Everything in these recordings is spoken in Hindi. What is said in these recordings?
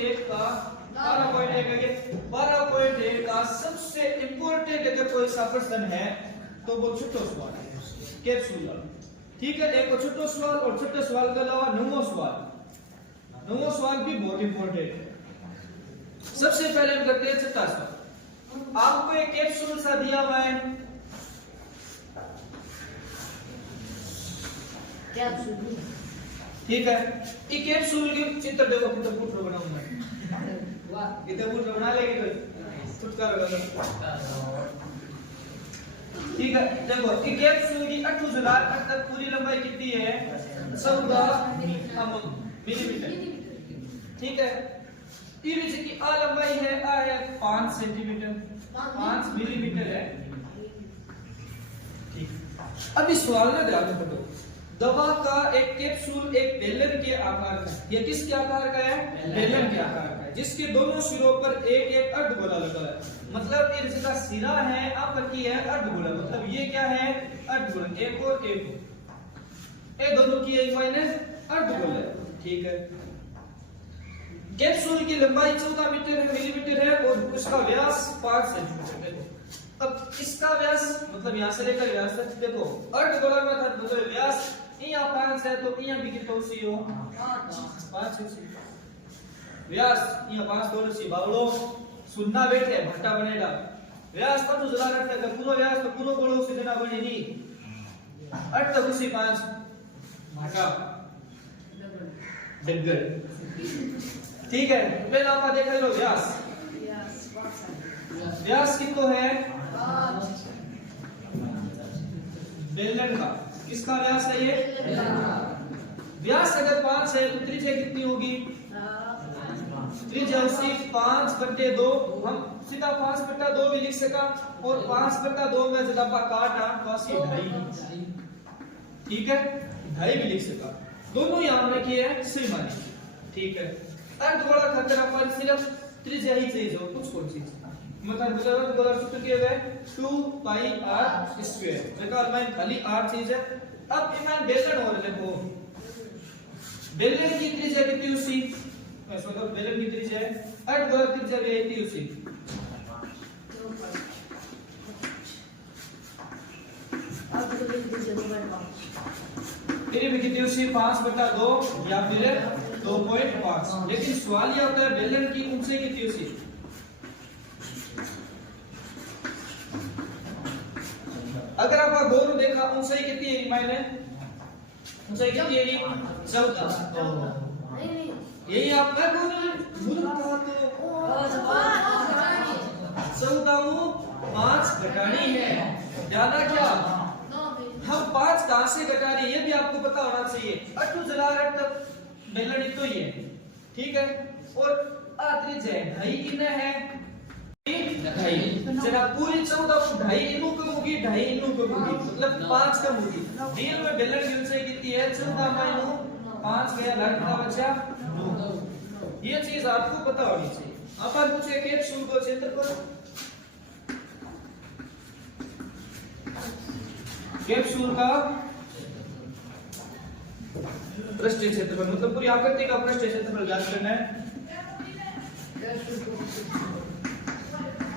12.1 का 12.1 का सबसे इंपॉर्टेंट अगर कोई सा प्रश्न है तो वो छोटो सवाल है कैप्सूल। ठीक है, एक छोटो सवाल और छोटे सवाल के अलावा नौवां सवाल भी बहुत इंपॉर्टेंट है। सबसे पहले हम करते हैं छठा सवाल। आपको एक कैप्सूल सा दिया हुआ है, ठीक है, ये कैप्सूल के चित्र देखो कितना फुट बनाऊंगा, वाह कितना फुट बना लेगी कोई छुटकारा लगा। ठीक है, देखो ये कैप्सूल की 8 जुलाई तक पूरी लंबाई कितनी है 14 मिलीमीटर। ठीक है, इस की आ लंबाई है आ है 5 सेंटीमीटर 5 मिलीमीटर है। ठीक, अब इस सवाल में ध्यान रखो, दवा का एक कैप्सूल एक बेलन के आकार का है। यह किसके आकार का है? बेलन के आकार का है, जिसके दोनों सिरों पर एक एक अर्धगोला लगा है। मतलब ये जिसका सिरा है आप की है अर्धगोला, मतलब ये क्या है अर्धगोला, एक और एक ये दोनों की एक माइनस अर्धगोला। ठीक है, कैप्सूल की लंबाई 14 मिलीमीटर है और उसका व्यास 5 सेंटीमीटर। देखो अब इसका व्यास मतलब यहां से लेकर व्यास तक देखो अर्धगोला में था मतलब व्यास यहाँ 5 है तो यहाँ भी कितना उसी हो 5 व्यास यहाँ 5 दोनों सी बावलो सुनना बैठे भट्टा बनेगा व्यास पर तो जला रखते हैं पूरा व्यास तो पूरा गोलो से देना बने नहीं 8 तक उसी 5 भाटा डगर। ठीक है, पहले आप देख लो व्यास कितना है बेलन का, किसका व्यास है ये व्यास अगर 5 है तो त्रिज्या कितनी होगी त्रिज्या उसी 5/2 हम सीधा 5/2 भी लिख सका और 5/2 में जब आप काटा तो असी 2.5। ठीक है, 2.5 भी लिख सका, दोनों यहां रखी है सही मानी। ठीक है, अर्धगोला खातिर अपन सिर्फ त्रिज्या ही चाहिए और कुछ और चीज मतलब अर्धगोला सूत्र क्या है 2πr²। देखो मान खाली r चीज है। अब ईमान बेलन और देखो बेलन की त्रिज्या कितनी उसी मतलब बेलन की त्रिज्या है अर्धगोला की त्रिज्या भी इतनी उसी फिर भी कितनी उसी 5/2 या फिर 2.5। लेकिन सवाल यह होता है बेलन की ऊंचाई कितनी उसी अगर आप गौर देखा ऊंचाई कितनी है मायने ऊंचाई कितनी है 14 यही आप मैं बोल कहा तो 14 5 घटानी है ज्यादा क्या हम 5 कहां से घटा रहे ये भी आपको पता होना चाहिए। 8 जला रहे तब बेलन तो ही है। ठीक है, और त्रिज्या है 2.5 इतना है 2.5 जरा पूरी 14 को 2.5 इनू कम होगी 2.5 इनू कम होगी मतलब 5 कम होगी। डील में बेलन की ऊंचाई कितनी है 14 माइनस 5 गया लगता बचा 9। ये चीज आपको पता होनी चाहिए। अपन पूछे कैप्सूल को क्षेत्रफल कैप्सूल का पृष्ठीय क्षेत्रफल मतलब पूरी आकृति का पृष्ठीय क्षेत्रफल ज्ञात करना है।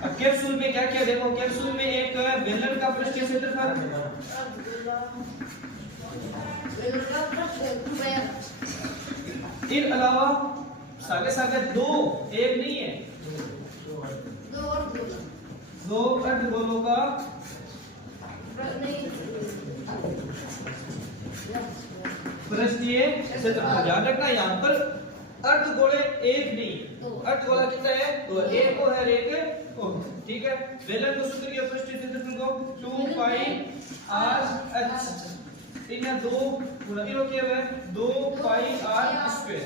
अब कैप्सूल में क्या क्या देखो कैप्सूल में एक बेलन का पृष्ठीय क्षेत्रफल इसके अलावा सागे सागे 2 एक नहीं है 2 अर्धगोलों का पृष्ठीय क्षेत्रफल। ध्यान रखना यहाँ पर अर्धगोले एक नहीं अर्धगोला कितना है तो एक को है एक को। ठीक है, बेलन को सूत्र के पृष्ठीय क्षेत्रफल को 2πr/h इन्हें 2 गुणा इरो क्या है 2πr²।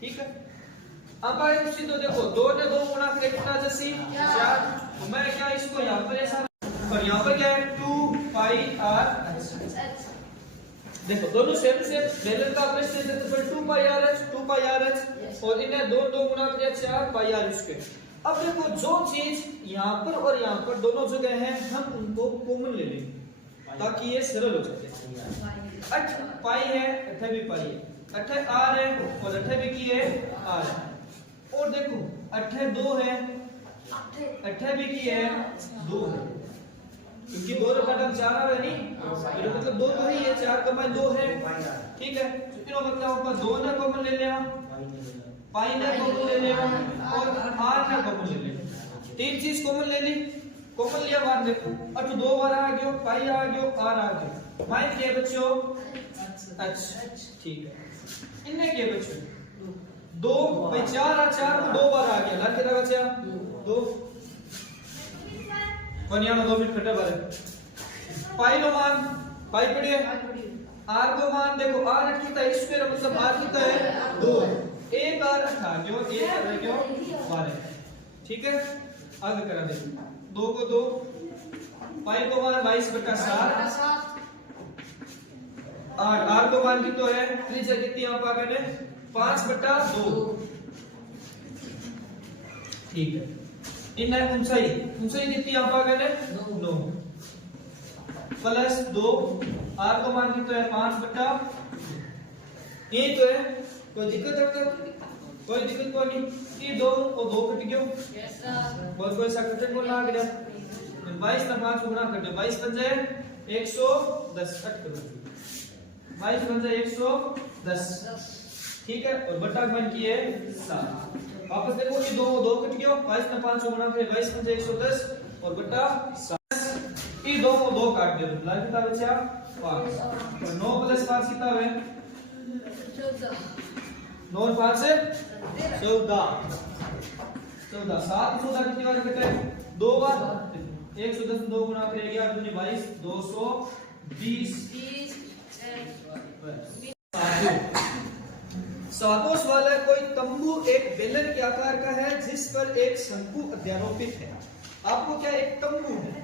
ठीक है, अब आए उसी तो देखो 2 ने 2 गुणा करके कितना जैसी 4 तो मैं क्या इसको यहाँ पर ऐसा और यहाँ पर क्या है 2πr/h। देखो दोनों सेम से बेलन का पृष्ठीय क्षेत्रफल 2πr/h और इन्हें 2 गुणा करके 4πr²। अब देखो जो चीज यहाँ पर और यहाँ पर दोनों जगह है हम उनको कॉमन ले लेंगे ताकि ये सरल हो जाए। 8 पाई है 8 भी पाई है 8 r है और 8 भी की है r है और देखो अठे 2 है, अठे भी की है 2 है, क्योंकि 2 का घटाव 4 आवे नहीं, तो मतलब 2 तो ही है, 4 का मान 2 है, ठीक है। तो मतलब ऊपर 2 ने कॉमन ले लिया, पाई ने कॉमन ले लिया और r ने कॉमन ले लिया, तीन चीज कॉमन ले ली, कॉमन लिया बाहर देखो, अठ 2 बार आ गयो, पाई आ गयो, r आ गयो, माइन के बच्चों h, ठीक है। इनने के बच्चों 2 भाई 4 आ 4 को 2 बार आ गया, लाल कितना बचा 2, कोनियानो 2 मिनट खटे बारे। पाई नो मान पाई पड़िए, r को मान देखो r कितना है स्क्वायर, मतलब r कितना है 2, एक r आ गयो, एक रह गयो 12, ठीक है। आगे करा दे 2 को 2, पाई को मान 22/7, और r को मान कितना है त्रिज्या कितनी यहां पर आगे 5/2, ठीक है। इन ऊंचाई कितनी यहां पर आगे 9 प्लस 2, r को मान कितना है 5/, ये तो है, कोई दिक्कत है तो कोई दिक्कत को नहीं, ये 2 और 2 कट गयो, यस सर, बोल कोई सा कटे बोलना आ गया, 22 ना 5 गुना कर दो, 22 बन जाए 110, कट करो 22 बन जाए 110, ठीक है। और बटा बन की है 7, वापस देखो ये 2 कट गयो, 22 ना 5 गुना करे 22 बन जाए 110 और बटा 7, ये 2 को 2 काट दो, लाल कितना बचा 5, और 9 + 5 कितना है 14, 9 और 5 से 14, 7 14 कितनी बार कटे 2 बार, 110 2 गुना करेंगे 8 दूनी 22, 220, सातों सवाल है, कोई तंबू एक बेलन के आकार का है जिस पर एक शंकु अध्यारोपित है। आपको क्या एक तंबू है,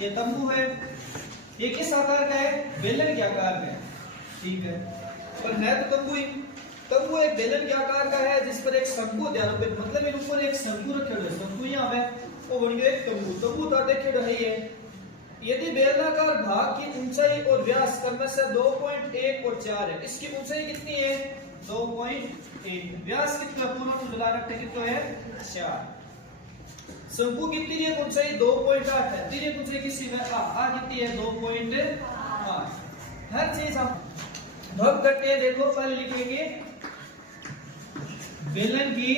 ये तंबू है, ये किस आकार का है बेलन के आकार का है, ठीक है। पर है तो तंबू एक बेलन के आकार का है जिस पर एक शंकु अध्यारोपित, मतलब इन ऊपर एक शंकु रखे हुए, शंकु यहां है वो बन गया एक तंबू तो देखे रही है। यदि बेलनाकार भाग की ऊंचाई और व्यास क्रमशः से 2.1 और 4 है, इसकी ऊंचाई कितनी है 2.1, व्यास कितना पूर्ण मिला रखते कितना है 4, शंकु कितनी है ऊंचाई 2.8 है, तीन ऊंचाई किसी में आ कितनी है 2.8, हर चीज हम भाग करते हैं। देखो पहले लिखेंगे बेलन की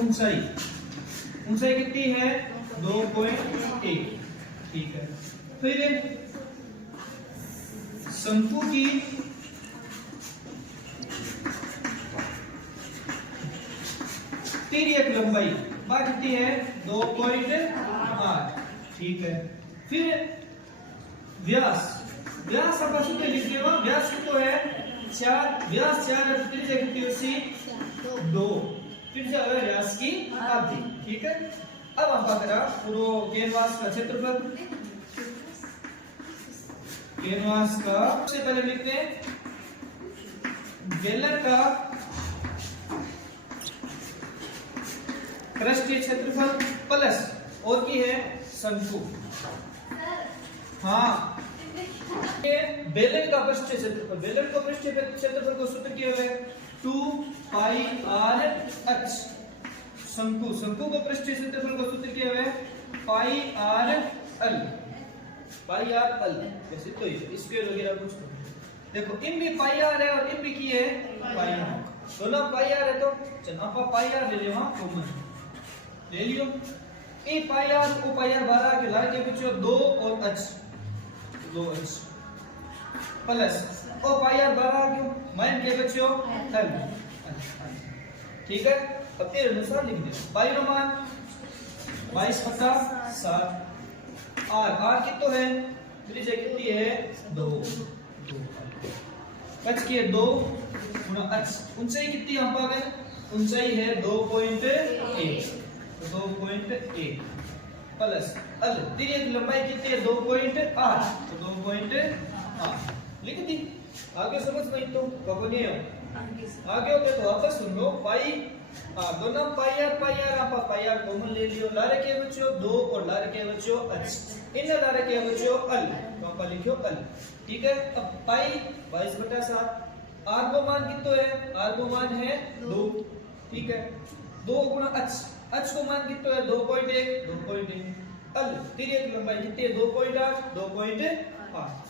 ऊंचाई कितनी है 2.1, ठीक है। फिर शंकु की तिर्यक लंबाई बात कितनी है 2.8, ठीक है। फिर व्यास आप सूत्र लिख देगा, व्यास कितना है 4, व्यास 4 है, त्रिज्या कितनी होती 2, त्रिज्या है व्यास की आधी, ठीक है। अब हम बात करा पूरा कैनवास का क्षेत्रफल, कैनवास का सबसे पहले लिखते हैं बेलन का पृष्ठीय क्षेत्रफल प्लस और की है शंकु, हाँ ये बेलन का पृष्ठीय क्षेत्रफल, बेलन को पृष्ठीय क्षेत्रफल को सूत्र किया हुआ है 2πr/h, शंकु को पृष्ठीय क्षेत्रफल को सूत्र किया हुआ है πr/l, वैसे तो स्क्वायर वगैरह कुछ देखो, इन भी πr है और इन भी की है πr, दोनों πr है तो चलो आप πr ले लियो, हां कॉमन ले लियो, ए πr को πr 12 के ला के बच्चों 2 और h प्लस और πr 12 क्यों माइन के बच्चों l, ठीक है। अब तेरे अनुसार लिख दे, पाई नो मान 22/7, r कितना है त्रिज्या कितनी है 2, h की है 2 गुना h, ऊंचाई कितनी हम पा गए, ऊंचाई है 2.1 प्लस l, तिर्यक लंबाई कितनी है 2.8, तो 2.8 लिख दी। आगे समझ में तो कब नहीं है आगे होते तो वापस सुन लो, पाई दोनों पाई आप कॉमन ले लियो, लारे के बच्चों 2 और लारे के बच्चों h, इन लारे के बच्चों l, तो आप लिखो l, ठीक है। अब पाई 22/7 आर को मान कितो है, आर को मान है 2, ठीक है। 2 गुना एच को मान कितो है 2.1 अल तिर्यक लंबाई कितनी है 2.8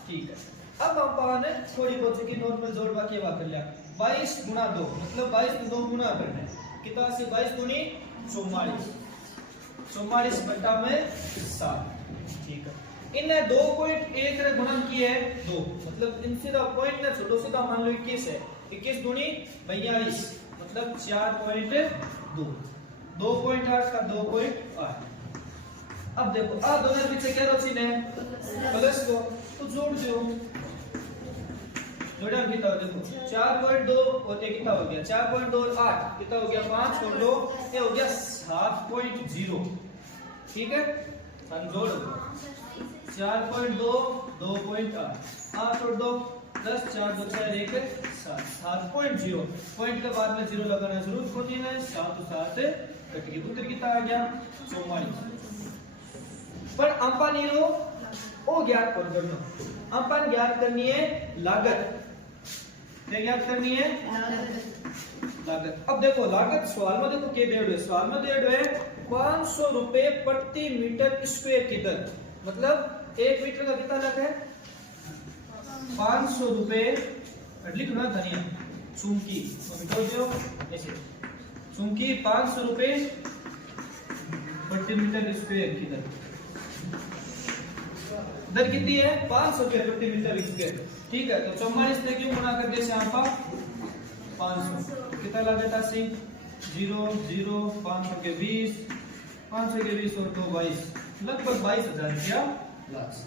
ठीक है। अब अपन थोड़ी बहुत की नॉर्मल जोड़ बाकी बात कर लिया 22 गुना 2 मतलब 22 को 2 गुना करना है कितना से 22 दूनी 44 बटा में 7 ठीक है। इन्हें 2.1 रे गुणन किए है 2 मतलब इनसे दा पॉइंट ना छोटो सीधा मान लो 21 है 21 दूनी 42 मतलब 4.2 2.8 का 2.8। अब देखो आ दोनों पीछे क्या रोची ने प्लस को तो जोड़ दो जोड़ा कितना देखो 4.2 और ये कितना हो गया 4.2 और 8 कितना हो गया 5 और 2 ये हो गया 7.0 ठीक है। हम जोड़ 4.2 2.8 8 और 2 10 4 2 6 1 7 7.0 पॉइंट के बाद में 0 लगाना जरूर होती है 7 तो 7 कट गई उत्तर कितना आ गया 44। पर अपन ये ओ ज्ञात करना अपन ज्ञात करनी है लागत क्या ज्ञात करनी है लागत। अब देखो लागत सवाल में देखो क्या दिया है सवाल में दिया है 500 रुपए प्रति मीटर स्क्वायर की दर मतलब 1 मीटर का कितना लग है 500 रुपए लिखना धनिया चुंकी ऐसे चुंकी 500 रुपए प्रति मीटर स्क्वायर की दर कितनी है 500 रुपए प्रति मीटर स्क्वायर ठीक है। तो 44 से क्यों गुना कर दिया यहाँ पर 500 कितना लगा था 0 0 500 के 20 500 के 20 और 2 22 लगभग 22,000 रुपया लास्ट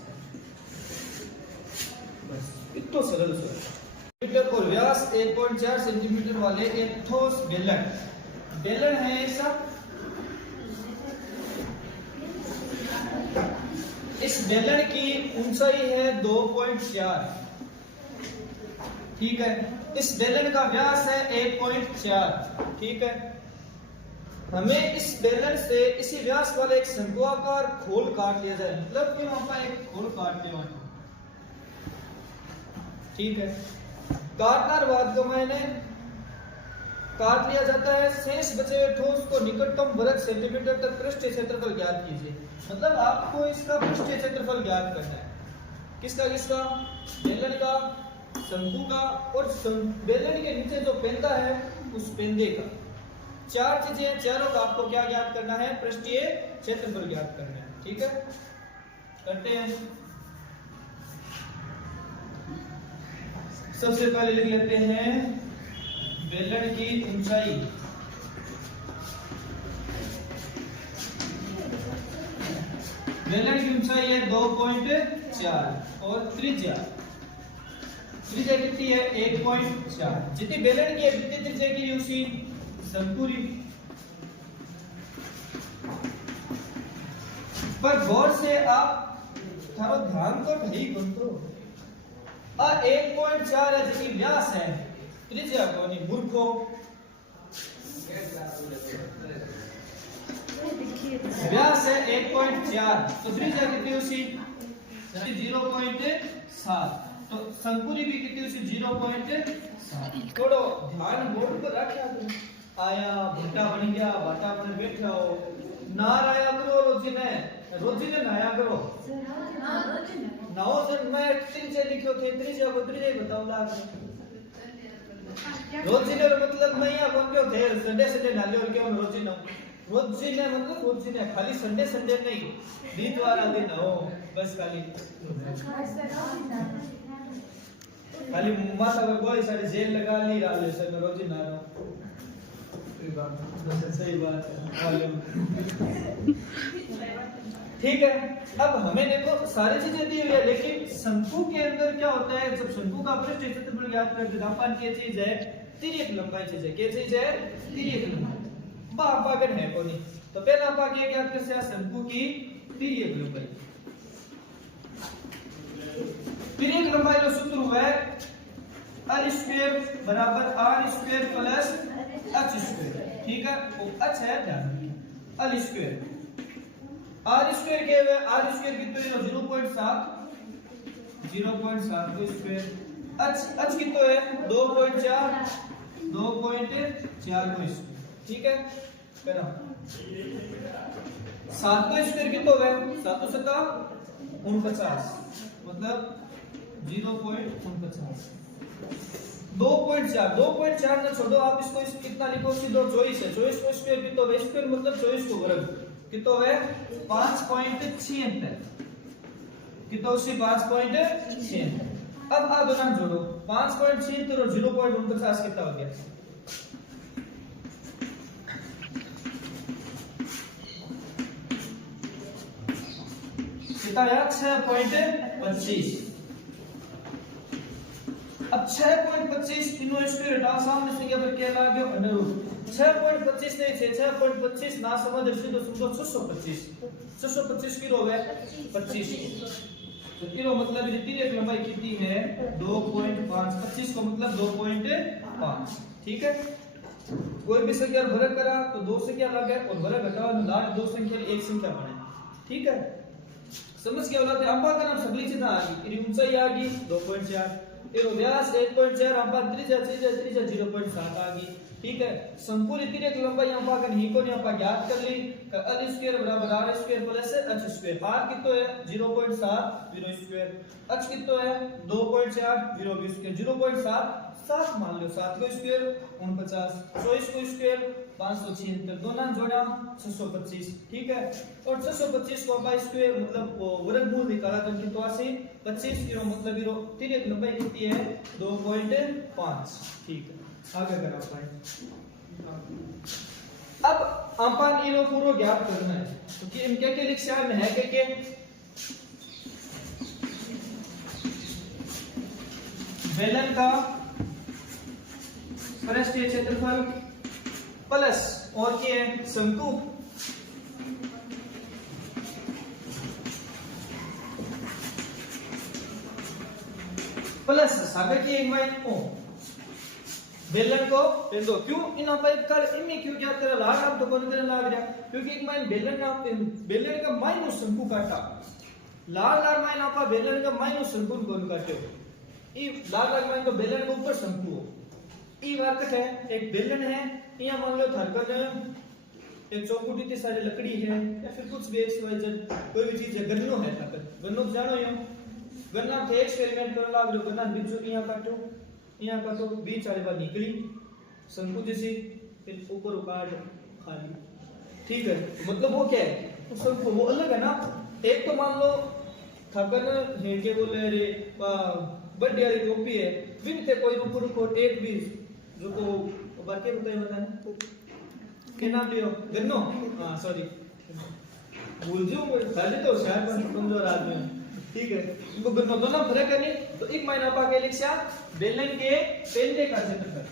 बस इतना सरल मीटर और व्यास 1.4 सेंटीमीटर वाले एक ठोस बेलन है ऐसा। इस बेलन की ऊंचाई है 2.4 ठीक है। इस बेलन का व्यास है 1.4 ठीक है। हमें इस बेलन से इसी व्यास वाले एक शंकुआकार खोल काट लिया जाए मतलब कि हम एक खोल काटने वाले ठीक है। काटने बाद को मैंने काट लिया जाता है शेष बचे हुए ठोस को निकटतम वर्ग सेंटीमीटर तक पृष्ठीय क्षेत्रफल ज्ञात कीजिए मतलब आपको इसका पृष्ठीय क्षेत्रफल ज्ञात करना है किसका बेलन का शंकु का और बेलन के नीचे जो पेंदा है उस पेंदे का 4 चीजें चारों का आपको क्या ज्ञात करना है पृष्ठीय क्षेत्रफल ज्ञात करना है ठीक है। करते हैं सबसे पहले लिख लेते हैं बेलन की ऊंचाई बेलन की ऊंचाई है 2.4 और त्रिज्या कितनी है 1.4 जितनी बेलन की है जितनी त्रिज्या की उसी संपूरी पर गौर से आप थारो ध्यान तो ठीक हो 1.4 है जितनी व्यास है त्रिज्या को नहीं मूर्खों व्यास है 1.4 तो त्रिज्या कितनी उसी 0.7 तो संकुली भी कितनी उसी 0.7 थोड़ो ध्यान बोर्ड पर रखा करो आया भट्टा बन गया बाटा पर बैठा हो नार आया करो रोजी ने नहाया करो नाओ जन मैं त्रिज्या लिखो थे त्रिज्या को त्रिज्या बताऊंगा रोजी ने मतलब मैं यहां कौन क्यों थे संडे नाले और क्यों रोजी ने मतलब रोजी ने खाली संडे नहीं दिन वाला दिन हो बस खाली माता पर कोई सारी जेल लगा ली राले से रोजी ना सही बात है ठीक है। अब हमें देखो सारी चीजें दी हुई है लेकिन शंकु के अंदर क्या होता है जब शंकु का पृष्ठीय क्षेत्रफल ज्ञात करते हैं अपन क्या चीज है तिर्यक लंबाई चीज है क्या चीज है तिर्यक लंबाई बागन है कोनी तो पहला आप क्या ज्ञात करते हैं शंकु की तिर्यक लंबाई तिर्यक लंबाई का सूत्र हुआ है r स्क्वायर बराबर r square plus h square ठीक है। वो h है ध्यान रखिए r स्क्वायर के हुए r स्क्वायर कितने 0.7 को स्क्वायर अच कितो है 2.4 2.4 को स्क्वायर ठीक है करा 7 को स्क्वायर कितो है 7 सता 49 मतलब 0.49 2.4 ना छोड़ो आप इसको कितना लिखो सीधो 24 है 24 को स्क्वायर कितो है स्क्वायर मतलब 24 को वर्ग कितो है 5.76 कितो से 5.76 अब आ दोनों जोड़ो 5.76 और 0.49 कितना हो गया कितना आया 6.25 अब 6.25 तीनों स्क्वायर हटाओ सामने से क्या पर क्या ला गया अंडर रूट 6.25 नहीं थे 6.25 ना समझ रही तो समझो 625 किलो है 25 तो किलो मतलब जितनी एक लंबाई कितनी है 2.5 25 को मतलब 2.5 ठीक है कोई भी संख्या वर्ग करा तो 2 से क्या लगा और वर्ग घटाओ तो लास्ट दो संख्या एक संख्या बने ठीक है समझ क्या बोला थे अंबा का नाम सगली चीज आ गई ऊंचाई आ गई 2.4 ये व्यास 1.4 अंबा त्रिज्या 0.7 आ गई ठीक है संपूर्ण तिर्यक लंबाई अंबा का नहीं को नहीं अंबा ज्ञात कर ली l स्क्वायर बराबर r square plus h square r कितो है 0.7 0 स्क्वायर h कितो है 2.4 0 b स्क्वायर 0.7 मान लो 7 को स्क्वायर 49 24 को स्क्वायर 576 दोनों जोड़ा 625 ठीक है और 625 को अंबा स्क्वायर मतलब वर्गमूल निकाला तो कितना से 25 किलो मतलब हीरो तिर्यक लंबाई कितनी है 2.5 ठीक है आगे करा भाई अब अंपान इनो पूरा ज्ञात करना है क्योंकि तो इनके के लिखा में है के बेलन का पृष्ठीय क्षेत्रफल प्लस और क्या है शंकु प्लस सागर की एक माइन ओ बेलन को दो क्यों इन पर कर इनमें क्यों ज्ञात करा लाग आप तो कौन करने लाग रहा क्योंकि एक माइन बेलन का बेलन का माइनस शंकु काटा लाग माइन आप बेलन का माइनस शंकु कौन काटे ई लाग माइन तो बेलन के ऊपर शंकु हो ई वाक्य है एक बेलन है यहां मान लो धरकन एक चौकुट इतनी सारी लकड़ी है या फिर कुछ भी कोई भी चीज है गन्नो है धरकन गन्नो जानो यो गन्ना थे एक्सपेरिमेंट करने लाग लो गन्ना बीच यहां काटो यहाँ का तो बीच वाली बात निकली शंकु जैसी फिर ऊपर उकाट खाली ठीक है मतलब वो क्या है तो शंकु वो अलग है ना एक तो मान लो थकन हेंगे बोले रे बर्थडे वाली टोपी है फिर थे कोई रुको एक भी रुको बाकी बताइए बताना क्या नाम लियो गन्नो हाँ सॉरी भूल जाऊँ खाली तो शायद कमजोर आदमी ठीक है इनको दोनों फर्क है नहीं तो एक महीना पा के लिखा बेलन के पेंदे का क्षेत्रफल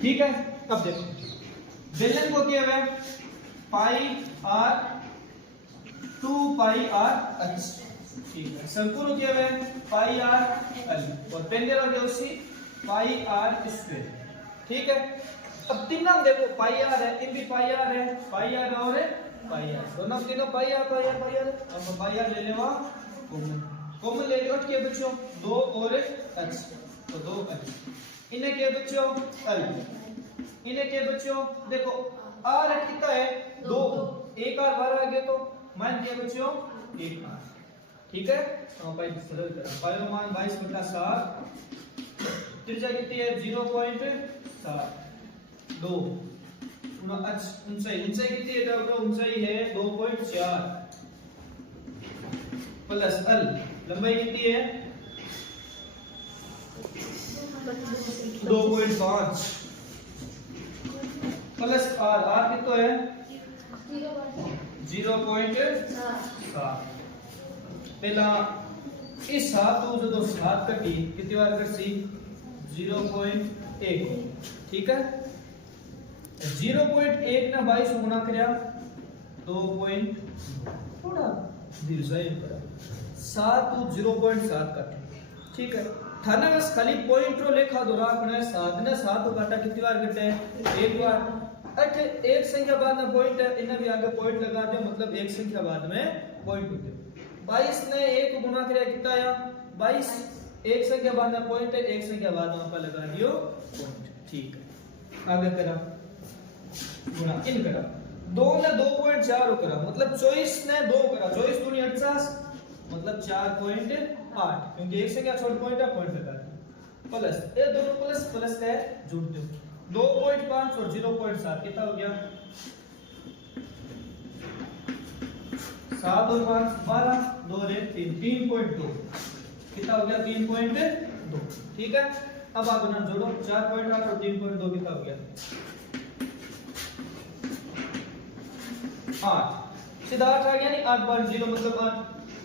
ठीक है अब देखो बेलन को क्या है पाई आर 2 पाई आर h ठीक है शंकु को क्या है पाई आर l और पेंदे का क्या उसी पाई आर स्क्वायर ठीक है अब तीन नाम देखो पाई आर है इन भी पाई आर है पाई आर और पाई आर दोनों तीनों पाई आर अब पाई आर ले लेवा कॉमन ले लो के बच्चों 2 और h तो 2h इन्हें के बच्चों l इन्हें के बच्चों देखो r कितना है 2 एक r बाहर आ गया तो मान के बच्चों 1 r ठीक है तो भाई सरल करा पाई का मान 22/7 त्रिज्या कितनी है 0.7 2 ऊंचाई कितनी है ऊंचाई है 2.4 प्लस l लंबाई कितनी है 2.5 प्लस r कितना है 0.7 पहला इस 7 को जो 7 कटी कितनी बार कटी 0.1 ठीक है 0.1 ना 22 गुना करया 2 थोड़ा दीर्घायु करा 7 तो 0.7 काटे ठीक है थाना बस खाली पॉइंट रो लेखा दो राखना 7 ने 7 काटा कितनी बार कटे एक बार अठ एक संख्या बाद में पॉइंट है, इन्हें भी आगे पॉइंट लगा दो, मतलब एक संख्या बाद में पॉइंट हो गया। 22 ने 1 गुना करे कितना आया 22, एक संख्या बाद में पॉइंट है, एक संख्या बाद में आप लगा दियो पॉइंट। ठीक है, आगे करा गुना इन करा 2 ने 2.4 करा, मतलब 24 ने 2 करा, 24 दूनी 48, मतलब 4.8, क्योंकि एक संख्या छोड़ पॉइंट है, पॉइंट लगा दिया। प्लस ये दोनों प्लस प्लस है जोड़ दो, 2.5 और 0.7 कितना हो गया 7 और 5 12, 2 और 1 3, 3.2 कितना हो गया 3.2। ठीक है, अब आप ना जोड़ो 4.8 और 3.2 कितना हो गया 8, सीधा 8 आ गया नहीं, 8 बार 0 मतलब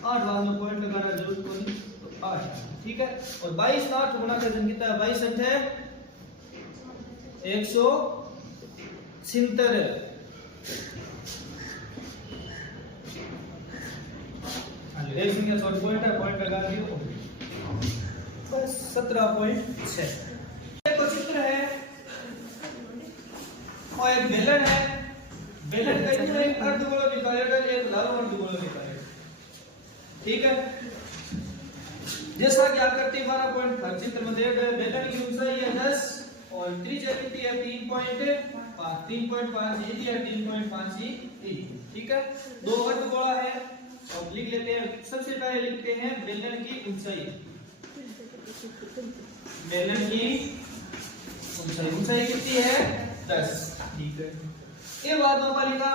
8 बाद में पॉइंट लगाना जरूरत को नहीं, तो 8। ठीक है, और 22 का 8 गुना करके कितना है 22 8 है 176, एक संख्या शॉर्ट पॉइंट है, पॉइंट लगा दियो बस 17.6। एक चित्र है और एक बेलन है, बेलन का इतना एक अर्धगोला निकालेगा, एक लाल अर्धगोला निकालेगा। ठीक है, जैसा कि आकृति 12.5 चित्र में दिया गया, बेलन की ऊंचाई है 10 और त्रिज्या कितनी है 3.5, 3.5 ये दिया 3.5 ही। ठीक है, दो अर्धगोला है, अब लिख लेते हैं। सबसे पहले लिखते हैं बेलन की ऊंचाई, बेलन की ऊंचाई कितनी है 10। ठीक है, ये बात में लिखा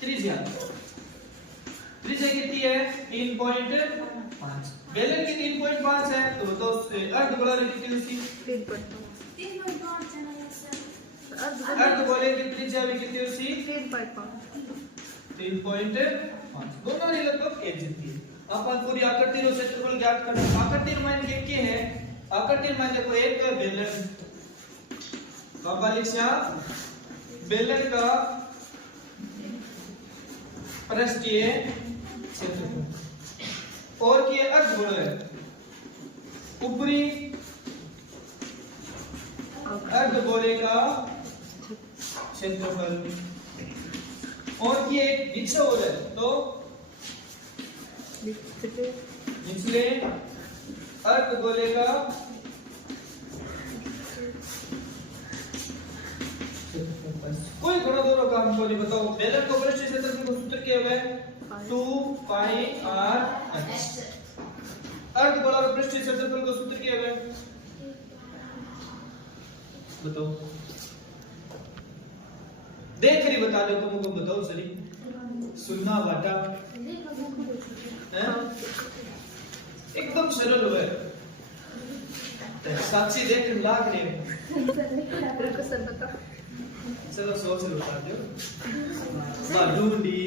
त्रिज्या, त्रिज्या कितनी है 3.5, बेलन की 3.5 है, तो बताओ अर्धगोला की कितनी उसकी 3.5 है ना सर, अर्धगोले की त्रिज्या भी कितनी उसकी 3.5, दोनों ने लगभग एक जितनी है। अपन पूरी आकृति और क्षेत्रफल ज्ञात करना, आकृति मान के है, आकृति मान देखो एक बेलन बाबा लिखा बेलन का पृष्ठीय क्षेत्रफल और कि अर्धगोला है, ऊपरी अर्धगोले का क्षेत्रफल और कि एक नीचे हो रहा है, तो निचले अर्धगोले का कोई गुणा दोनों का हमको नहीं बताओ। बेलन को पृष्ठीय क्षेत्रफल का सूत्र क्या है 2 पाई r h, अर्धगोला और पृष्ठीय क्षेत्रफल का सूत्र क्या है बताओ, देख कर ही बता दो, तुमको बताओ सही सुनना बाटा एकदम सरल है, साक्षी देख लाख नहीं चलो सोच लो बता दो बालूंडी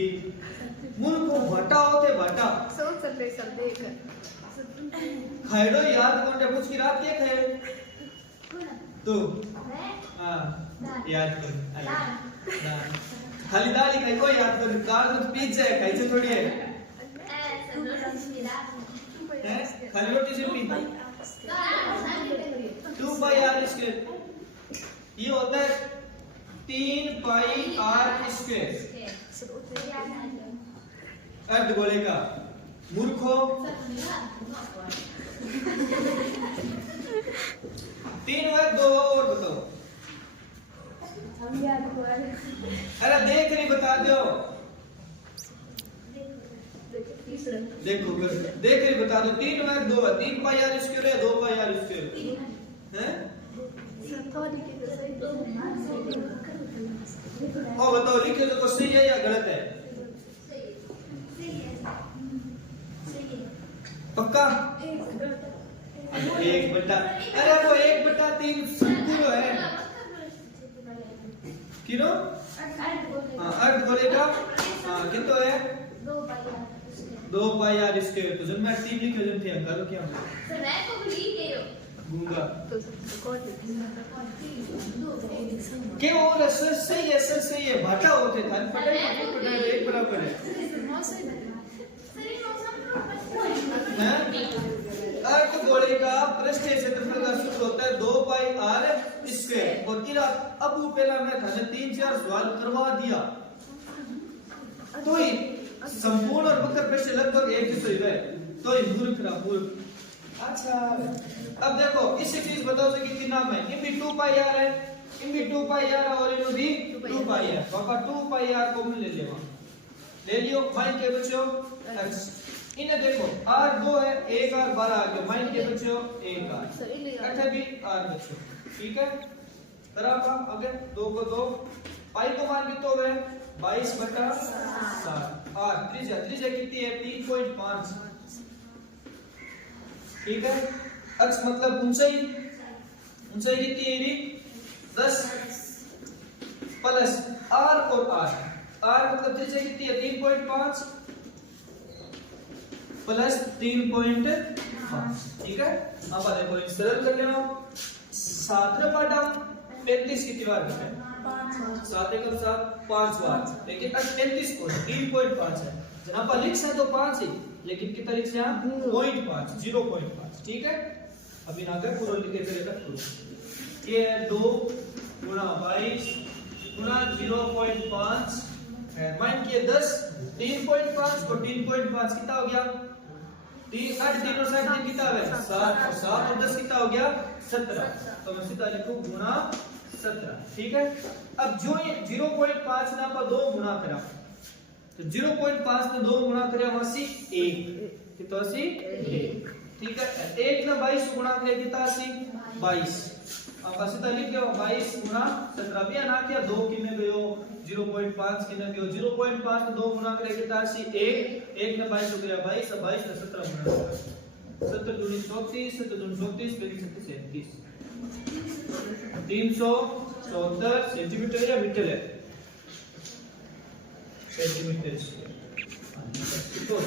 मुन को भटा होते भटा सोच सकते सब देख खाइडो याद करने पूछ की रात क्या खाए तो हां याद कर खाली दाल ही खाई, कोई याद कर कार तो पिज्जा है खाई से थोड़ी है खाली रोटी से पी 2 पाई r स्क्वायर, ये होता है 3 पाई r स्क्वायर अर्धगोले का। मूर्खो 3 व 2 और बताओ, अरे देख नहीं बता दो, देखो देख नहीं बता दो, 3 व 2 है, 3 पाई r स्क्वायर है, 2 पाई r स्क्वायर है, और बताओ लिखे तो सही है या गलत है पक्का 1 बटा, अरे वो 1/3 पूरा है किलो, अर्धगोले का कितना है 2 पाई r स्क्वायर, तो जब मैं 3 लिखे जब थे अंकल तो क्या सर मैं तो भूल गए हो गूंगा तो कोड के और सर सही है, सर सही है, भाटा होते था पढ़ाई एक बराबर है अर्धगोले का पृष्ठीय क्षेत्रफल का सूत्र होता है 2 पाई r स्क्वायर और इरा अब वो पहला मैं था ने 3-4 सवाल करवा दिया तो ही संपूर्ण और वक्र प्रश्न लगभग एक जैसे ही है तो ही मूर्ख रहा मूर्ख। अच्छा अब देखो इससे चीज बताओ से कितनी नाम है ये भी 2 पाई आर है इन भी 2 पाई आर और इन भी 2 पाई आर पापा 2 पाई आर को ले लेवा ले लियो माइन के बच्चों x इन्हें देखो r 2 है 1 r 12 आ गया माइन के बच्चों 1 r अच्छा भी r बच्चों ठीक है बराबर आगे 2 को 2 पाई को मान कितना है 22/7 r त्रिज्या कितनी है 3.5 ठीक है x मतलब ऊंचाई कितनी है ये 10 प्लस r और r मतलब त्रिज्या कितनी है 3.5 प्लस 3.5 ठीक है अब आ देखो सरल कर लेना 7 पाटा 35 कितनी बार है 7 एकम 7 5 बार लेकिन अब 35 को 3.5 है जहां पर लिख से तो 5 है लेकिन कितना लिख से यहां 0.5 ठीक है अभी ना कर पूरा लिखे चलेगा पूरा ये 2 गुणा 22 गुणा 0.5 है मान किए 10 3.5 और 3.5 कितना हो गया 3 8 और 7 कितना है 7 और 7 और 10 कितना हो गया 17 तो मैं सीधा लिखूं गुणा 17 ठीक है अब जो ये 0.5 ना पर 2 गुणा करा तो 0.5 ने 2 गुणा करा वसी 1 कितना वसी 1 ठीक है 1 ने 22 गुणा करे कितना वसी 22 अब सीधा लिख दो 22 गुणा 17 भी ना क्या 2 कितने गयो 0.5 कितने गयो 0.5 ने 2 गुणा करे कितना वसी 1 1 ने 22 गया 22 अब 22 ने 17 गुणा 17 दूनी 34 17 दूनी 34 बेगी 37 374 सेंटीमीटर या मीटर है सेंटीमीटर कितना